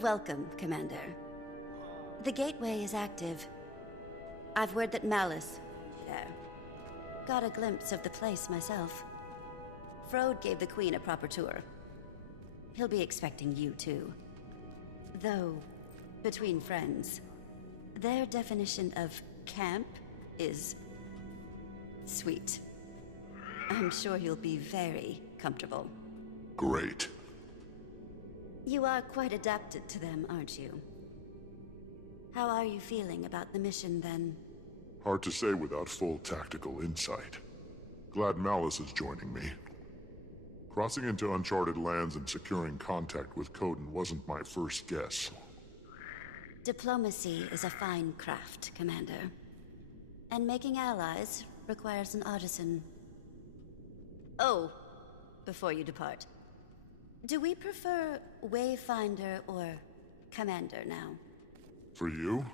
Welcome, Commander. The gateway is active. I've word that Malice got a glimpse of the place myself. Frode gave the Queen a proper tour. He'll be expecting you too. Though, between friends, their definition of camp is sweet. I'm sure you'll be very comfortable. Great. You are quite adapted to them, aren't you? How are you feeling about the mission, then? Hard to say without full tactical insight. Glad Malice is joining me. Crossing into uncharted lands and securing contact with Kodan wasn't my first guess. Diplomacy is a fine craft, Commander. And making allies requires an artisan. Oh, before you depart, do we prefer Wayfinder or Commander now? For you?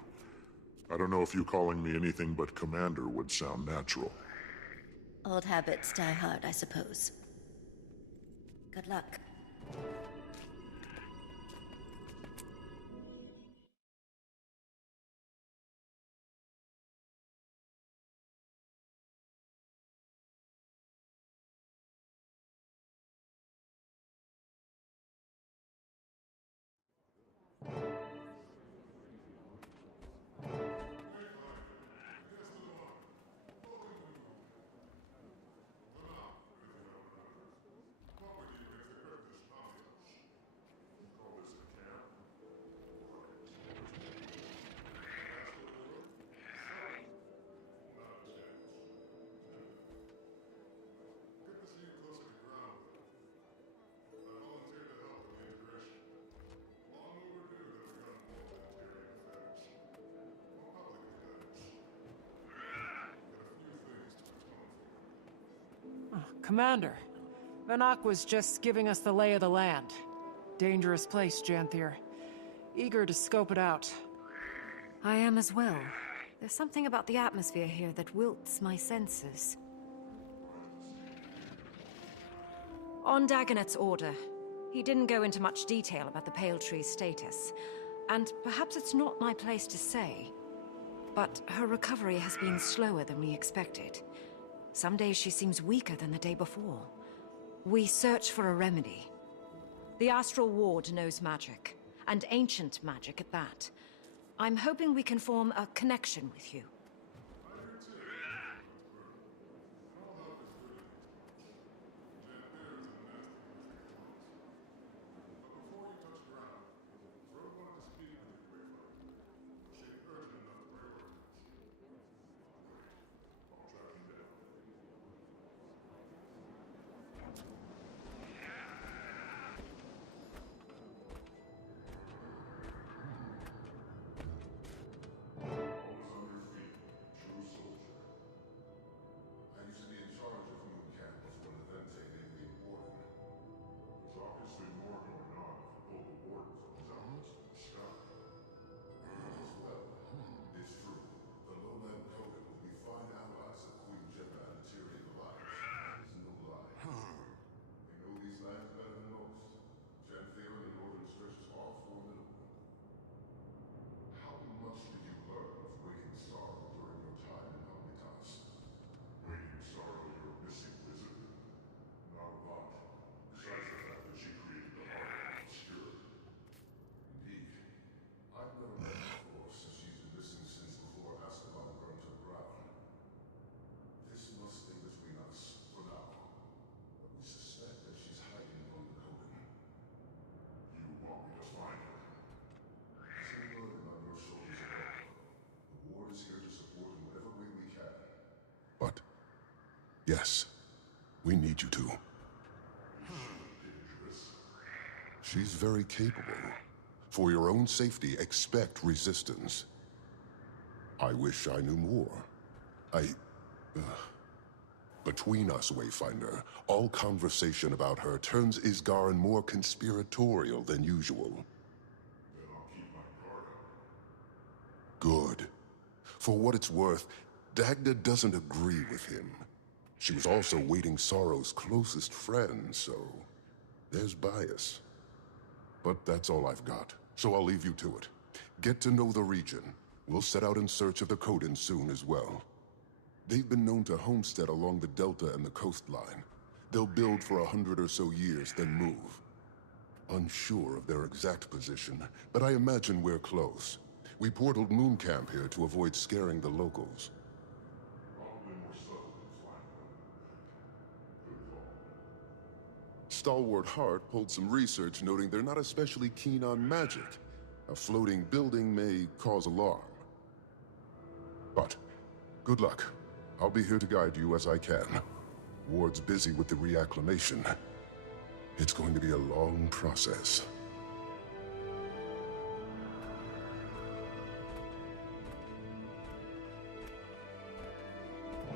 I don't know if you calling me anything but Commander would sound natural. Old habits die hard, I suppose. Good luck. Commander, Vanak was just giving us the lay of the land. Dangerous place, Janthir. Eager to scope it out. I am as well. There's something about the atmosphere here that wilts my senses. On Dagonet's order, he didn't go into much detail about the Pale Tree's status. And perhaps it's not my place to say, but her recovery has been slower than we expected. Some days she seems weaker than the day before. We search for a remedy. The Astral Ward knows magic, and ancient magic at that. I'm hoping we can form a connection with you. But, yes, we need you to. She's very capable. For your own safety, expect resistance. I wish I knew more. Between us, Wayfinder, all conversation about her turns Isgaran more conspiratorial than usual. Then I'll keep my guard up. Good. For what it's worth, Dagda doesn't agree with him. She was also Waiting Sorrow's closest friend, so there's bias. But that's all I've got. So I'll leave you to it. Get to know the region. We'll set out in search of the Kodan soon as well. They've been known to homestead along the delta and the coastline. They'll build for 100 or so years, then move. Unsure of their exact position, but I imagine we're close. We portaled Moon Camp here to avoid scaring the locals. Stalwart Hart pulled some research noting they're not especially keen on magic. A floating building may cause alarm. But, good luck. I'll be here to guide you as I can. Ward's busy with the reacclimation. It's going to be a long process.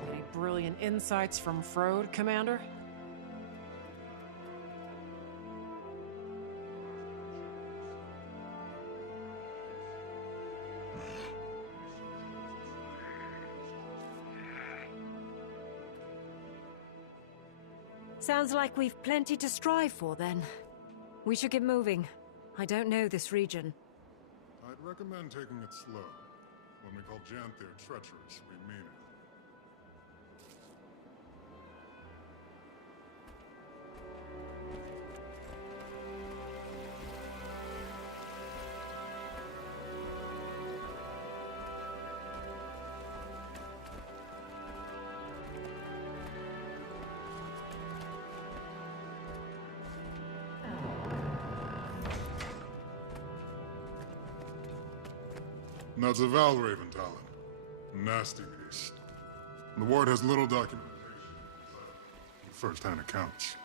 Any brilliant insights from Frode, Commander? Sounds like we've plenty to strive for, then. We should get moving. I don't know this region. I'd recommend taking it slow. When we call Janthir treacherous, we mean it. That's a Valraven talent. Nasty beast. The ward has little documentation. First-hand accounts.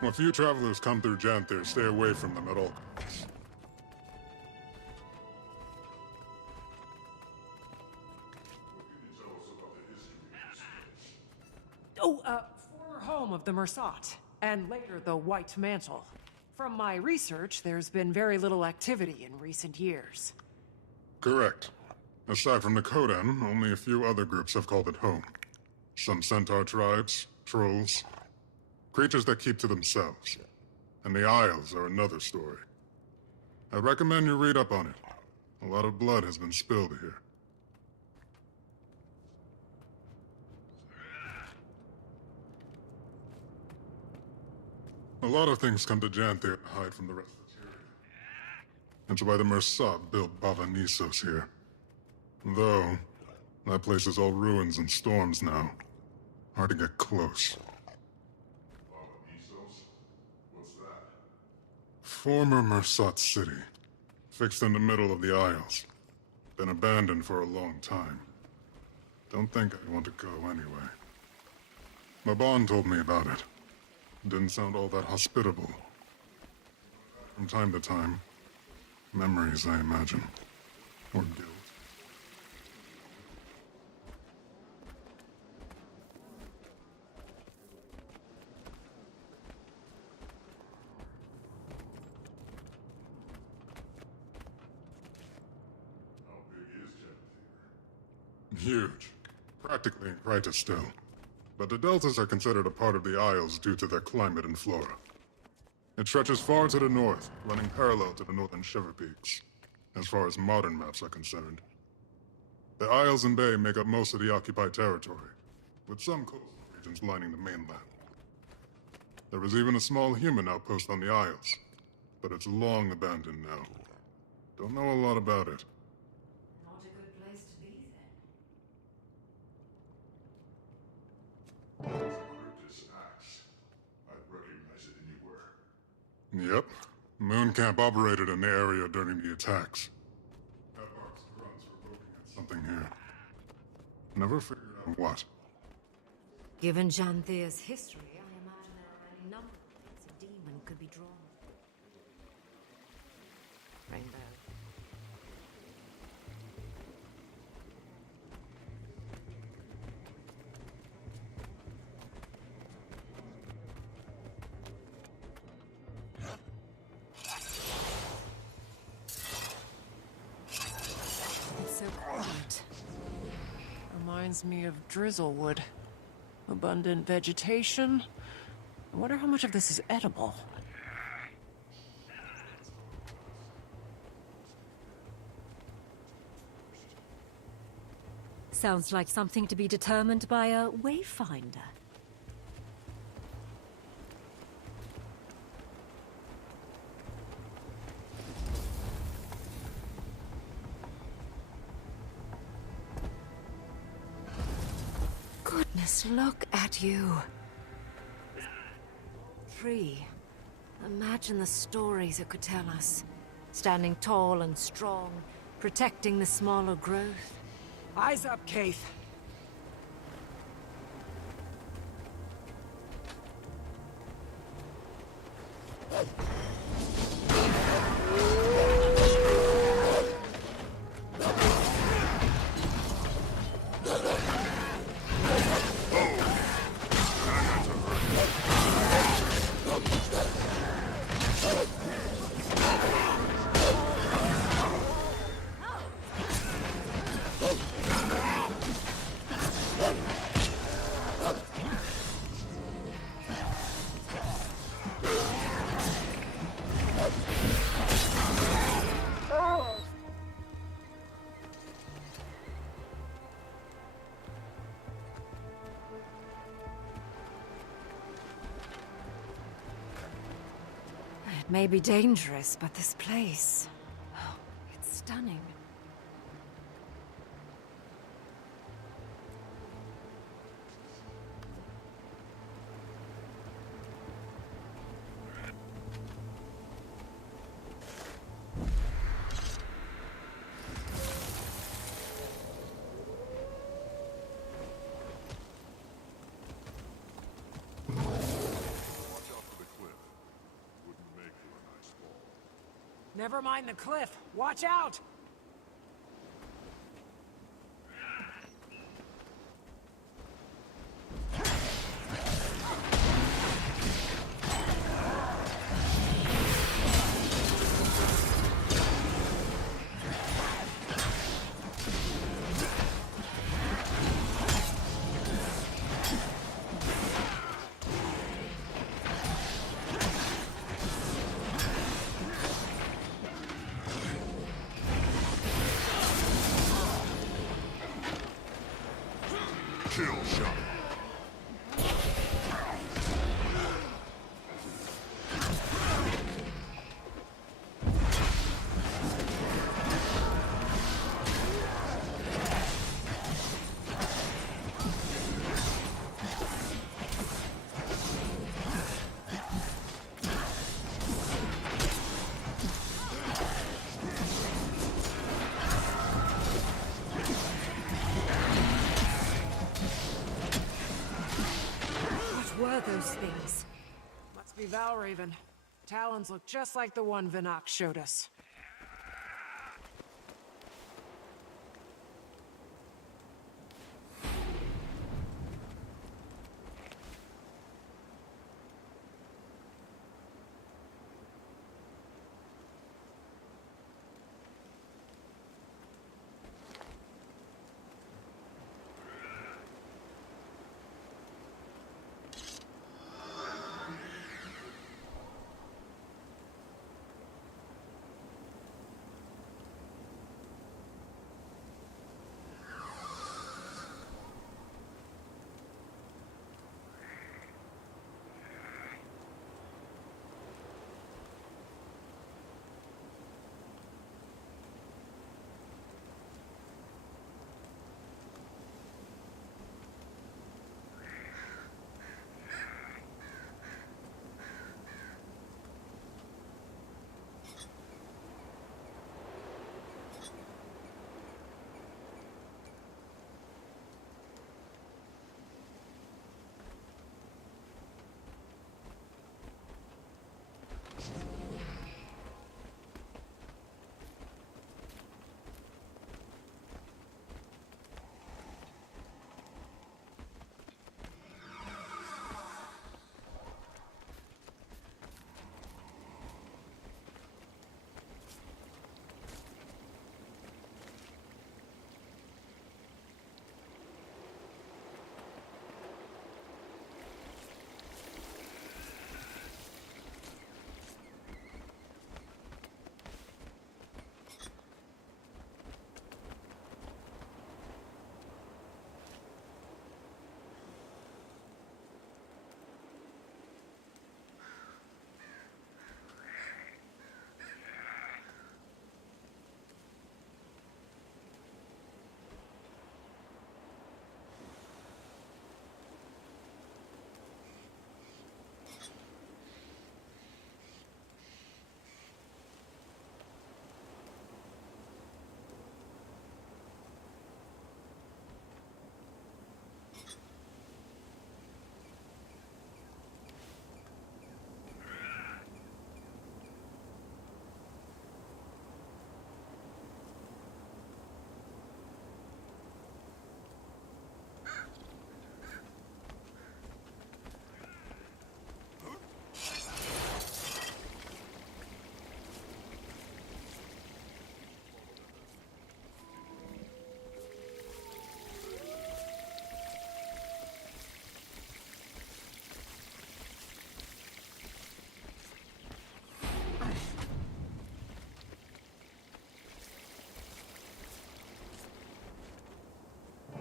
When few travelers come through Janthir, stay away from them at all costs. Former home of the Mersat, and later the White Mantle. From my research, there's been very little activity in recent years. Correct. Aside from the Kodan, only a few other groups have called it home. Some centaur tribes, trolls, creatures that keep to themselves. And the Isles are another story. I recommend you read up on it. A lot of blood has been spilled here. A lot of things come to Janthir to hide from the rest of the Tyrion. That's why the Mersat built Bava Nisos here. Though, that place is all ruins and storms now. Hard to get close. Bava Nisos? What's that? Former Mersat city. Fixed in the middle of the Isles. Been abandoned for a long time. Don't think I'd want to go anyway. Maban told me about it. Didn't sound all that hospitable. From time to time, memories, I imagine. Or guilt. How big is Janthir? Huge. Practically in Kryta still. But the deltas are considered a part of the Isles due to their climate and flora. It stretches far to the north, running parallel to the northern Shiver Peaks, as far as modern maps are concerned. The Isles and Bay make up most of the occupied territory, with some coastal regions lining the mainland. There is even a small human outpost on the Isles, but it's long abandoned now. Don't know a lot about it. Not a good place to be, then. Cryptus axe. I'd recognize it anywhere. Yep. Moon Camp operated in the area during the attacks. That marks grunts were poking at something here. Never figured out what. Given Janthir's history, I imagine there are any number of ways a demon could be drawn. Rainbow. It's so quiet. Reminds me of Drizzlewood. Abundant vegetation. I wonder how much of this is edible. Sounds like something to be determined by a wayfinder. Goodness, look at you. Free. Imagine the stories it could tell us. Standing tall and strong, protecting the smaller growth. Eyes up, Keith. It may be dangerous, but this place... oh, it's stunning. Never mind the cliff. Watch out! Kill shot. Were those things? Must be Valraven. Talons look just like the one Vinok showed us.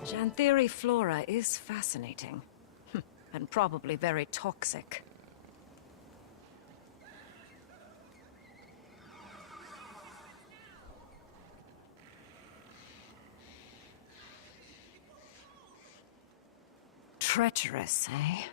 Janthiri flora is fascinating. And probably very toxic. Treacherous, eh?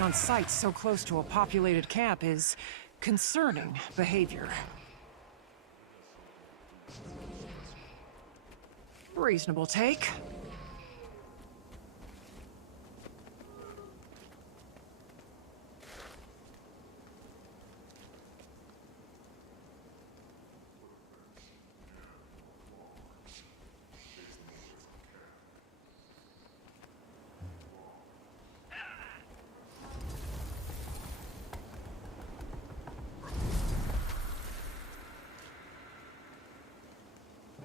On site so close to a populated camp is concerning behavior. Reasonable take.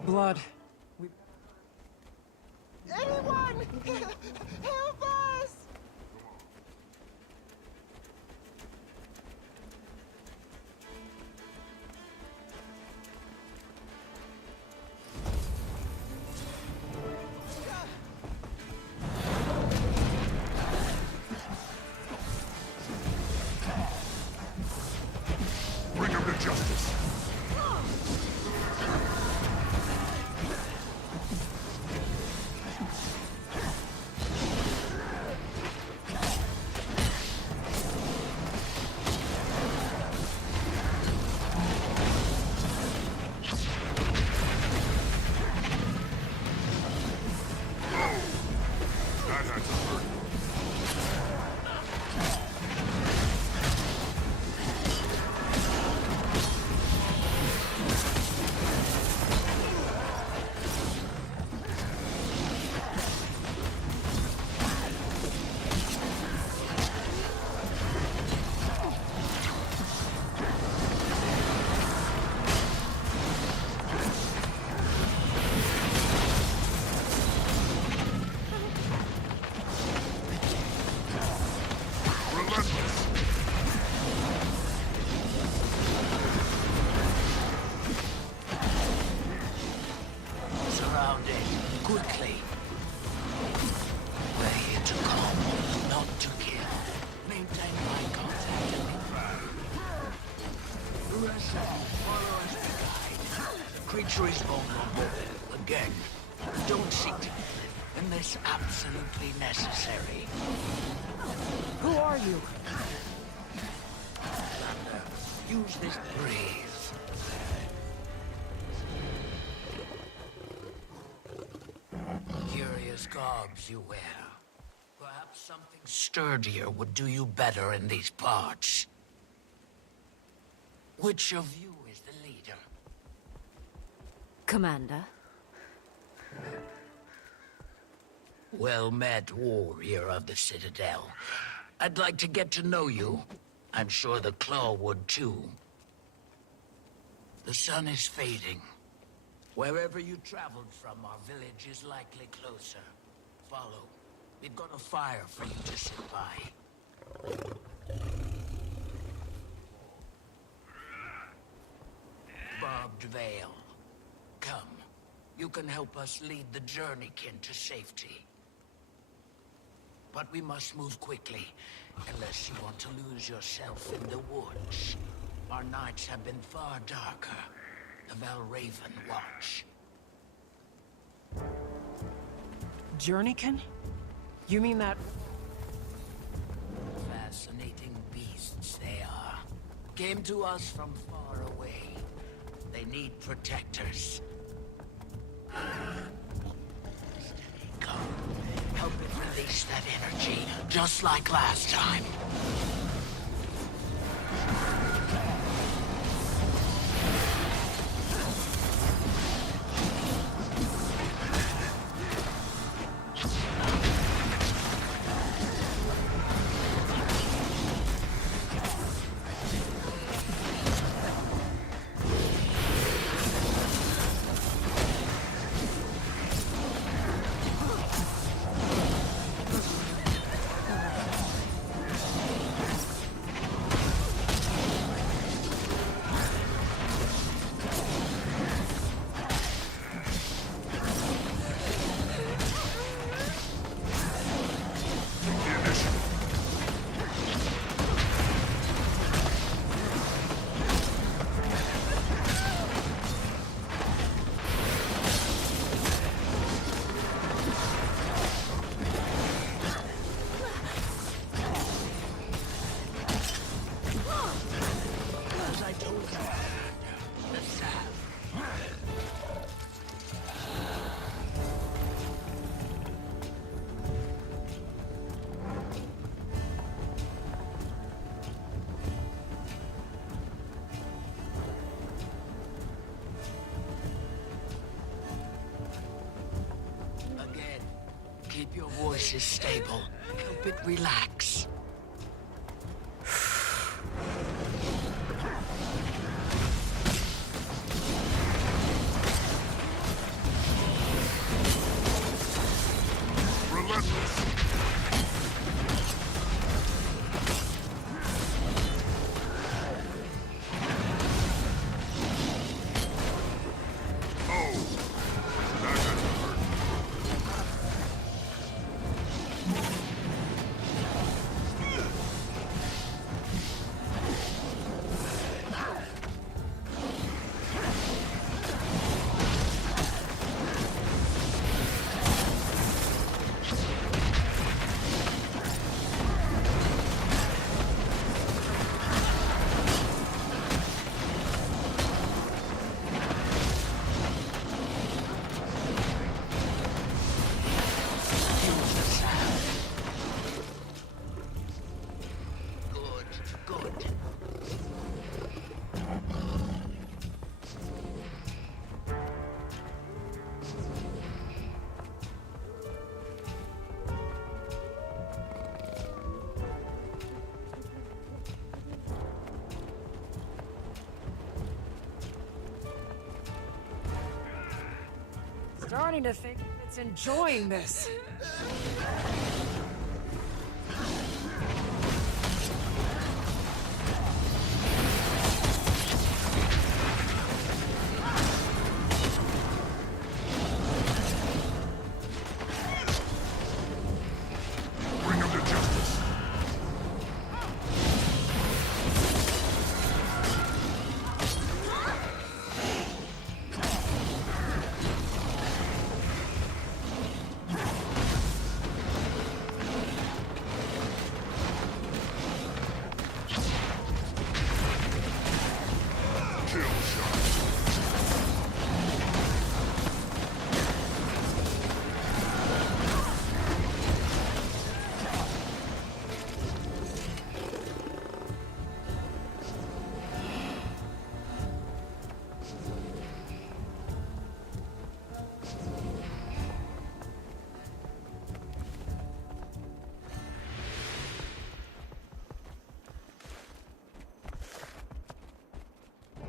Blood. Anyone! Help us! Bring him to justice. That had to hurt. Follow us to guide. The creature is vulnerable. Again, don't seek to kill it unless absolutely necessary. Who are you? Use this breeze. Curious garbs you wear. Perhaps something sturdier would do you better in these parts. Which of you is the leader? Commander? Well met, warrior of the Citadel. I'd like to get to know you. I'm sure the Claw would too. The sun is fading. Wherever you traveled from, our village is likely closer. Follow. We've got a fire for you to sit by. Barbed Veil. Come. You can help us lead the journeykin to safety. But we must move quickly, unless you want to lose yourself in the woods. Our nights have been far darker. The Valraven watch. Journeykin? You mean that... Fascinating beasts they are. Came to us from far away. They need protectors. Steady, come. Help it release that energy, just like last time. Keep your voices stable. Help it relax. Starting to think it's enjoying this. Bring him to justice.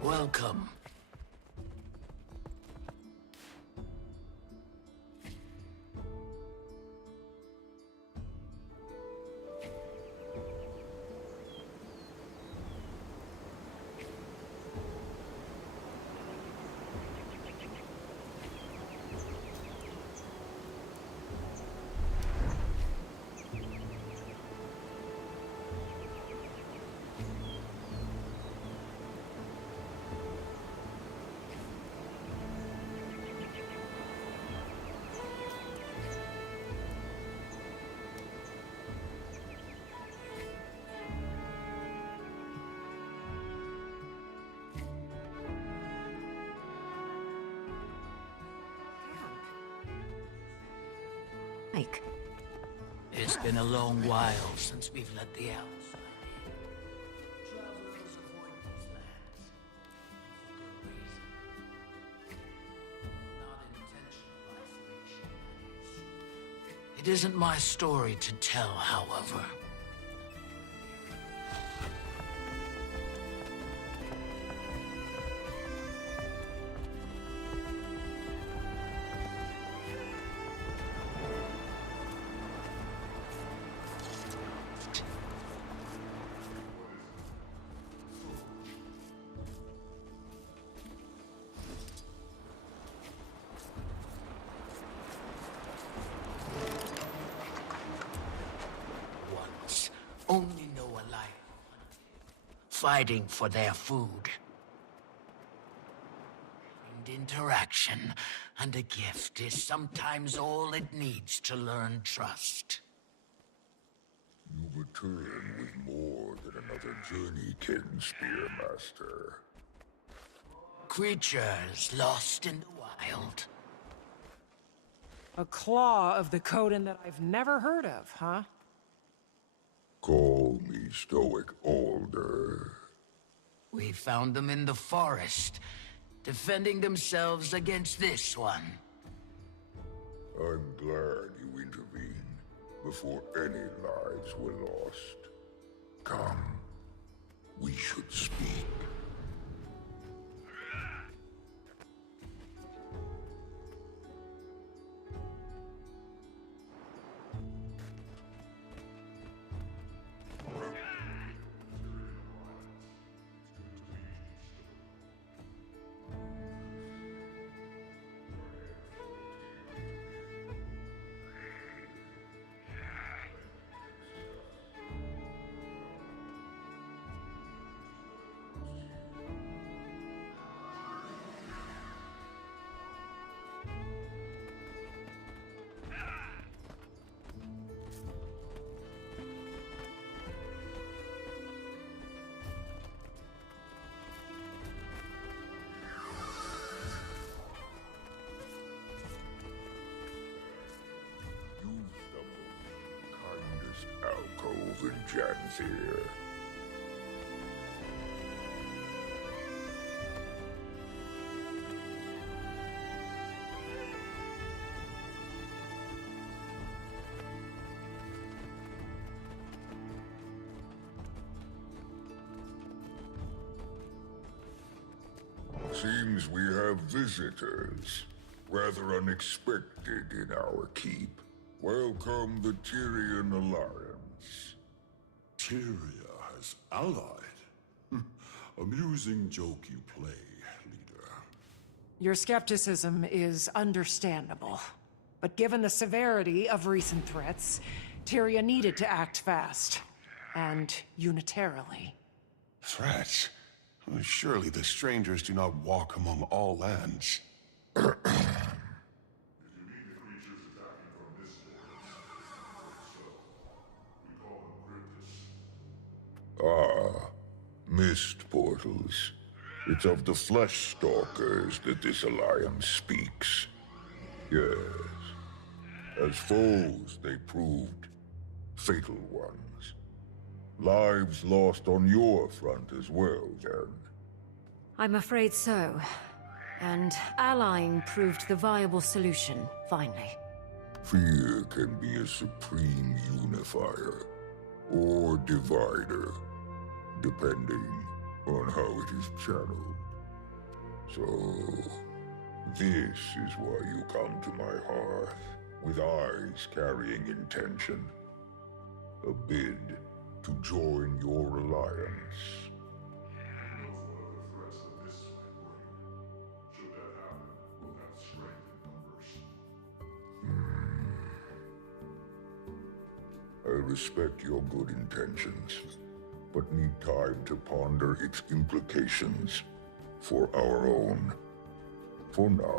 Welcome. Mike. It's been a long while since we've let the outside in. Travelers avoid these lands for good reason. Not intentional isolation, that is. It isn't my story to tell, however. Only know a life fighting for their food. And interaction and a gift is sometimes all it needs to learn trust. You return with more than another journeykin, Spearmaster. Creatures lost in the wild. A claw of the Kodan that I've never heard of, huh? Call me Stoic Older. We found them in the forest, defending themselves against this one. I'm glad you intervened before any lives were lost. Come, we should speak. Alcove in Janthir. Seems we have visitors. Rather unexpected in our keep. Welcome the Tyrian Alliance. Tyria has allied. Amusing joke you play, leader. Your skepticism is understandable. But given the severity of recent threats, Tyria needed to act fast. And unitarily. Threats? Surely the strangers do not walk among all lands. Ah, mist portals. It's of the flesh stalkers that this alliance speaks. Yes. As foes, they proved fatal ones. Lives lost on your front as well, Jan. I'm afraid so. And allying proved the viable solution, finally. Fear can be a supreme unifier, or divider, depending on how it is channeled. So, this is why you come to my hearth, with eyes carrying intention. A bid to join your alliance. I respect your good intentions, but need time to ponder its implications for our own. For now. That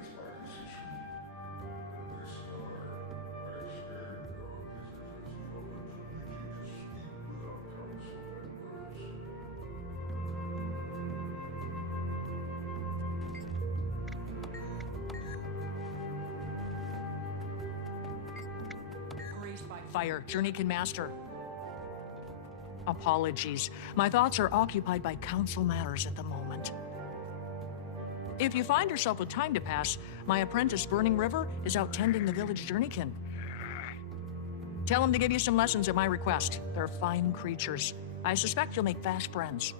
is my decision. At this time, I expect your visitors not to speak without counsel and words. Grazed by fire, Journeykin Master. Apologies. My thoughts are occupied by council matters at the moment. If you find yourself with time to pass, my apprentice Burning River is out tending the village Journeykin. Tell him to give you some lessons at my request. They're fine creatures. I suspect you'll make fast friends.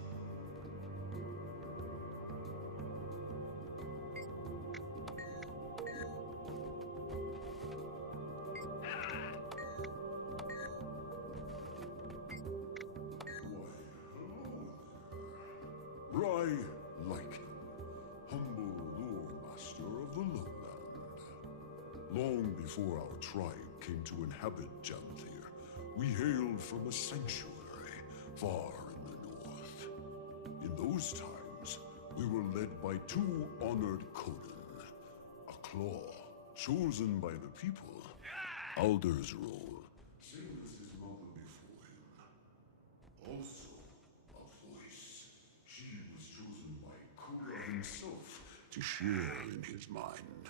Rye Lycan, humble lore master of the lowland. Long before our tribe came to inhabit Janthir, we hailed from a sanctuary far in the north. In those times, we were led by two honored Kodan, a claw chosen by the people. Alder's role, same as his mother before him. Also, a voice. She was chosen by Kodan himself to share in his mind,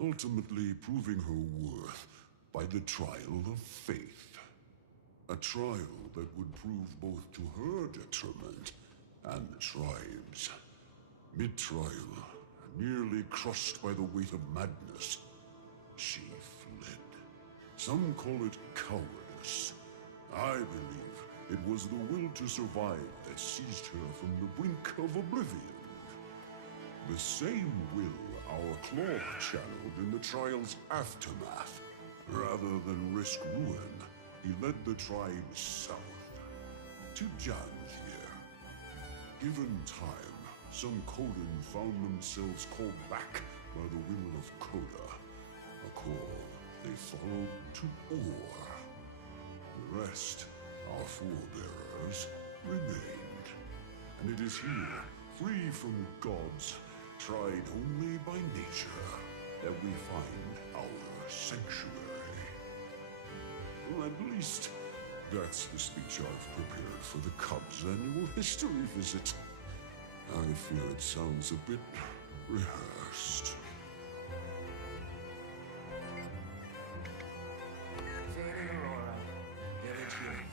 ultimately proving her worth by the trial of faith. A trial that would prove both to her detriment and the tribe's. Mid-trial, nearly crushed by the weight of madness, she fled. Some call it cowardice. I believe it was the will to survive that seized her from the brink of oblivion. The same will our claw channeled in the trial's aftermath. Rather than risk ruin, he led the tribe south, to Janthir. Given time, some Kodan found themselves called back by the will of Koda, a call they followed to Or. The rest, our forebearers, remained. And it is here, free from gods, tried only by nature, that we find our sanctuary. Well, at least, that's the speech I've prepared for the Cubs' annual history visit. I fear it sounds a bit rehearsed. Fading Aurora, village healing.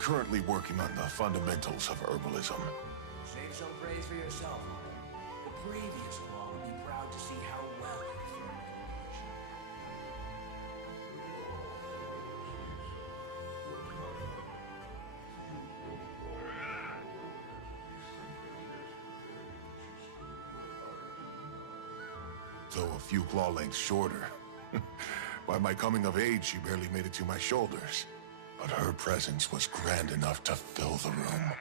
Currently working on the fundamentals of herbalism. Save some praise for yourself. The previous claw would be proud to see how well you fared. Though a few claw lengths shorter. By my coming of age, she barely made it to my shoulders. But her presence was grand enough to fill the room.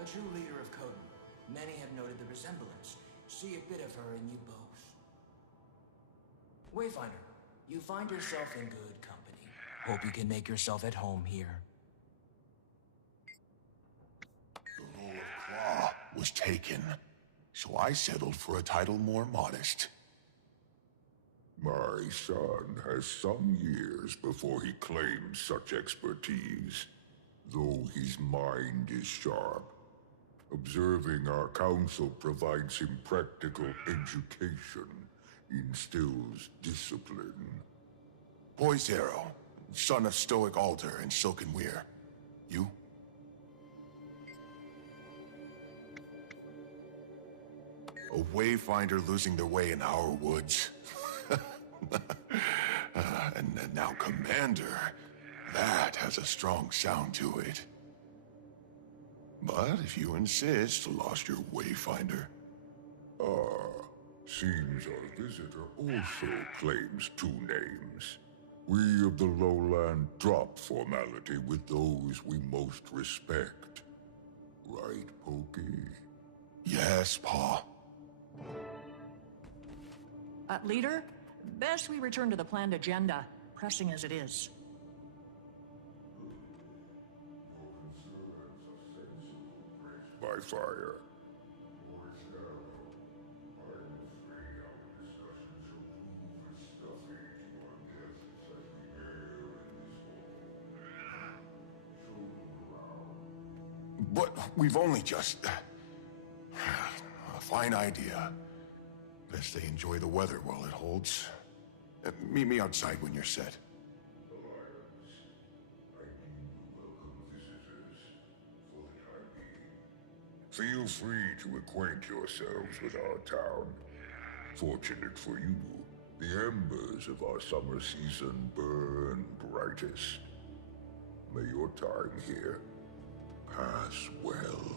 A true leader of Kodan. Many have noted the resemblance. See a bit of her in you both. Wayfinder, you find yourself in good company. Hope you can make yourself at home here. The role of Claw was taken, so I settled for a title more modest. My son has some years before he claims such expertise, though his mind is sharp. Observing our council provides him practical education, instills discipline. Poised Arrow, son of Stoic Alder and Silken Weir. You? A wayfinder losing their way in our woods. And now Commander. That has a strong sound to it. But if you insist, lost your wayfinder. Seems our visitor also claims two names. We of the lowland drop formality with those we most respect. Right, Pokey? Yes, Pa. Leader, best we return to the planned agenda, pressing as it is. By fire. But we've only just... A fine idea. Best they enjoy the weather while it holds. Meet me outside when you're set. Feel free to acquaint yourselves with our town. Fortunate for you, the embers of our summer season burn brightest. May your time here pass well.